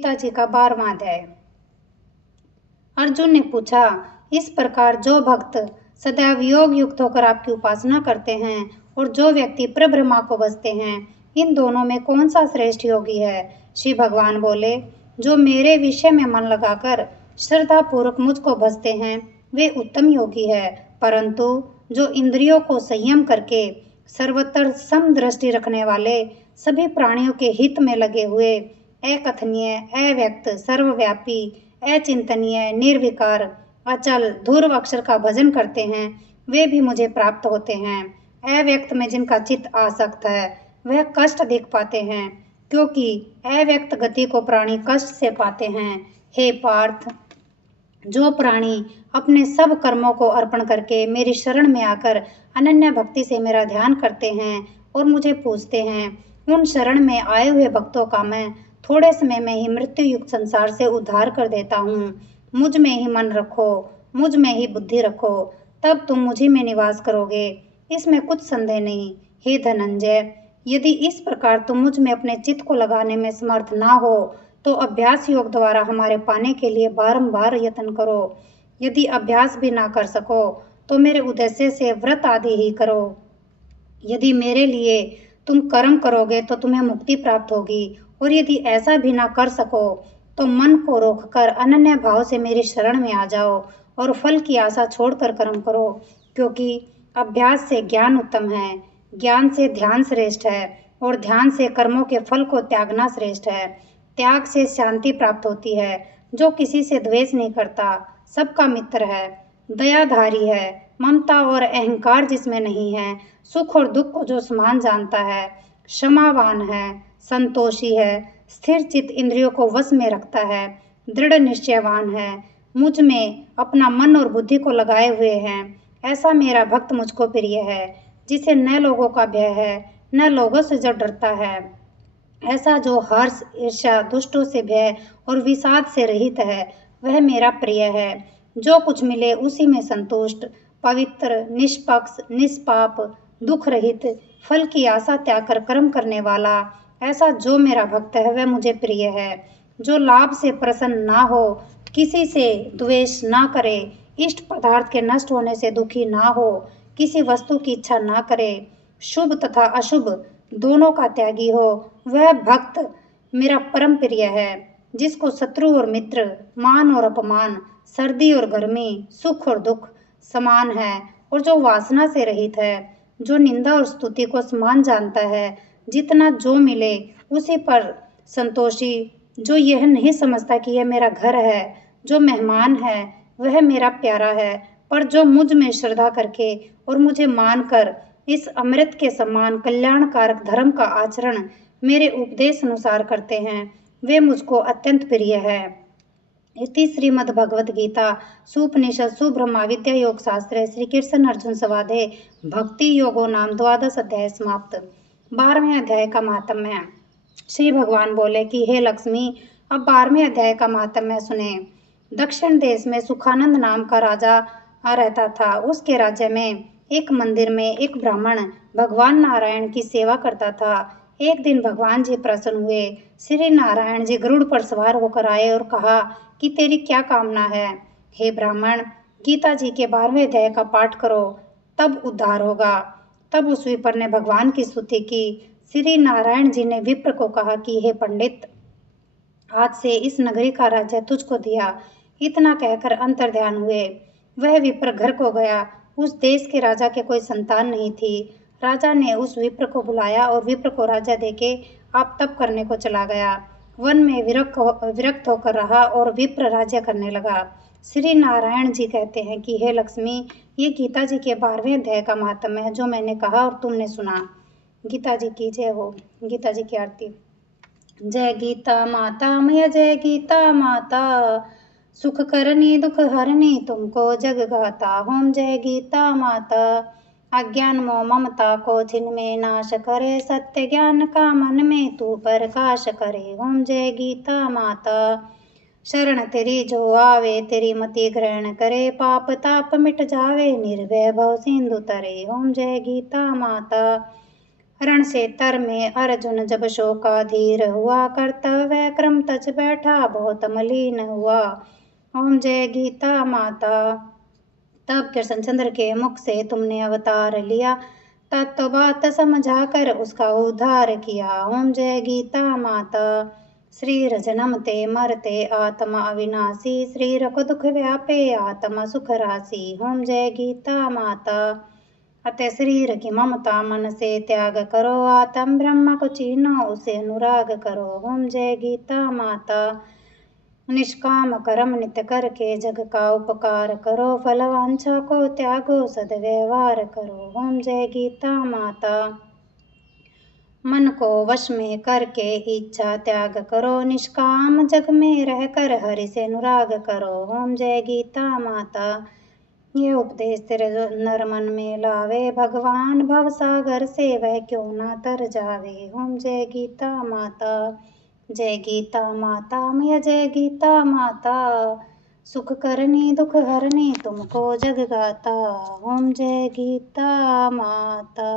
गीता जी का 12वां अध्याय। अर्जुन ने पूछा, इस प्रकार जो भक्त सदैव योग युक्त होकर आपकी उपासना करते हैं और जो व्यक्ति प्रब्रह्मा को भजते हैं, इन दोनों में कौन सा श्रेष्ठ योगी है? श्री भगवान बोले, जो मेरे विषय में मन लगाकर श्रद्धा पूर्वक मुझको भजते हैं वे उत्तम योगी है, परंतु जो इंद्रियों को संयम करके सर्वत्र समदृष्टि रखने वाले, सभी प्राणियों के हित में लगे हुए, अकथनीय, अव्यक्त, सर्वव्यापी, अचिंतनीय, निर्विकार, अचल, ध्रुव अक्षर का भजन करते हैं, वे भी मुझे प्राप्त होते हैं। अव्यक्त में जिनका चित्त आसक्त है वह कष्ट देख पाते हैं, क्योंकि अव्यक्त गति को प्राणी कष्ट से पाते हैं। हे पार्थ, जो प्राणी अपने सब कर्मों को अर्पण करके मेरी शरण में आकर अनन्य भक्ति से मेरा ध्यान करते हैं और मुझे पूजते हैं, उन शरण में आए हुए भक्तों का मैं थोड़े समय में ही मृत्यु युक्त संसार से उद्धार कर देता हूँ। मुझ में ही मन रखो, मुझ में ही बुद्धि रखो, तब तुम मुझी में निवास करोगे, इसमें कुछ संदेह नहीं। हे धनंजय, यदि इस प्रकार तुम मुझ में अपने चित्त को लगाने में समर्थ ना हो तो अभ्यास योग द्वारा हमारे पाने के लिए बारंबार यत्न करो। यदि अभ्यास भी ना कर सको तो मेरे उद्देश्य से व्रत आदि ही करो। यदि मेरे लिए तुम कर्म करोगे तो तुम्हें मुक्ति प्राप्त होगी, और यदि ऐसा भी ना कर सको तो मन को रोककर अनन्य भाव से मेरी शरण में आ जाओ और फल की आशा छोड़कर कर्म करो, क्योंकि अभ्यास से ज्ञान उत्तम है, ज्ञान से ध्यान श्रेष्ठ है, और ध्यान से कर्मों के फल को त्यागना श्रेष्ठ है। त्याग से शांति प्राप्त होती है। जो किसी से द्वेष नहीं करता, सबका मित्र है, दयाधारी है, ममता और अहंकार जिसमें नहीं है, सुख और दुख को जो समान जानता है, क्षमावान है, संतोषी है, स्थिर चित्त इंद्रियों को वश में रखता है, दृढ़ निश्चयवान है, मुझ में अपना मन और बुद्धि को लगाए हुए हैं, ऐसा मेरा भक्त मुझको प्रिय है, जिसे न लोगों का भय है न लोगों से जो डरता है। ऐसा जो हर्ष, ईर्ष्या, दुष्टों से भय और विषाद से रहित है, वह मेरा प्रिय है। जो कुछ मिले उसी में संतुष्ट, पवित्र, निष्पक्ष, निष्पाप, दुख रहित, फल की आशा त्याग कर कर्म करने वाला, ऐसा जो मेरा भक्त है वह मुझे प्रिय है। जो लाभ से प्रसन्न ना हो, किसी से द्वेष ना करे, इष्ट पदार्थ के नष्ट होने से दुखी ना हो, किसी वस्तु की इच्छा ना करे, शुभ तथा अशुभ दोनों का त्यागी हो, वह भक्त मेरा परम प्रिय है। जिसको शत्रु और मित्र, मान और अपमान, सर्दी और गर्मी, सुख और दुख समान है, और जो वासना से रहित है, जो निंदा और स्तुति को समान जानता है, जितना जो मिले उसी पर संतोषी, जो यह नहीं समझता कि यह मेरा घर है, जो मेहमान है वह मेरा प्यारा है, पर जो मुझ में श्रद्धा करके और मुझे मानकर इस अमृत के समान कल्याणकारक धर्म का आचरण मेरे उपदेश अनुसार करते हैं, वे मुझको अत्यंत प्रिय है। इति श्रीमद्भगवद गीता सुपनिषद सुब्रह्मा विद्या योग शास्त्रे श्री कृष्ण अर्जुन संवादे भक्ति योगो नाम 12 अध्याय समाप्त। 12वें अध्याय का महात्म्य। श्री भगवान बोले कि हे लक्ष्मी, अब 12वें अध्याय का महात्म्य सुने। दक्षिण देश में सुखानंद नाम का राजा रहता था। उसके राज्य में एक मंदिर में एक ब्राह्मण भगवान नारायण की सेवा करता था। एक दिन भगवान जी प्रसन्न हुए। श्री नारायण जी गरुड़ पर सवार होकर आए और कहा कि तेरी क्या कामना है? हे ब्राह्मण, गीता जी के 12वें अध्याय का पाठ करो, तब उद्धार होगा। तब उस विप्र ने भगवान की स्तुति की। श्री नारायण जी ने विप्र को कहा कि हे पंडित, आज से इस नगरी का राज्य तुझको दिया। इतना कहकर अंतर्ध्यान हुए। वह विप्र घर को गया। उस देश के राजा के कोई संतान नहीं थी। राजा ने उस विप्र को बुलाया और विप्र को राज्य देके आप तप करने को चला गया। वन में विरक्त होकर रहा और विप्र राज्य करने लगा। श्री नारायण जी कहते हैं कि हे लक्ष्मी, ये गीता जी के 12वें अध्याय का महात्म्य है जो मैंने कहा और तुमने सुना। गीता जी की जय हो। गीता जी की आरती। जय गीता माता मैया, जय गीता माता, सुख करनी दुख हरनी तुमको जग गाता। होम जय गीता माता, अज्ञान मोह ममता को छिन में नाश करे, सत्य ज्ञान का मन में तू प्रकाश करे। होम जय गीता माता, शरण तेरी जो आवे तेरी मति ग्रहण करे, पाप ताप मिट जावे निर्भय भव सिंधु तरे। होम जय गीता माता, रण से तर में अर्जुन जब शोकाधीर हुआ, कर्तव्य क्रम तज बैठा बहुत मलिन हुआ। ओम जय गीता माता। तब कृष्णचंद्र के मुख से तुमने अवतार लिया, तत्व बात समझा कर उसका उद्धार किया। ओम जय गीता माता। श्रीर जन्मते मरते आत्मा अविनाशी, श्रीर को दुख व्यापे आत्मा सुख राशि। ओम जय गीता माता। अतः शरीर की ममता मन से त्याग करो, आत्म ब्रह्म को चीनो उसे अनुराग करो। ओम जय गीता माता। निष्काम कर्म नित्य करके जग का उपकार करो, फल वांछा को त्यागो सद्व्यवहार करो। ओम जय गीता माता। मन को वश में करके इच्छा त्याग करो, निष्काम जग में रहकर हरि से अनुराग करो। ओम जय गीता माता। ये उपदेश तेरे नर मन में लावे, भगवान भव सागर से वह क्यों ना तर जावे। ओम जय गीता माता। जय गीता माता मैया जय गीता माता, सुख करनी दुख हरनी तुमको जग गाता। ओम जय गीता माता।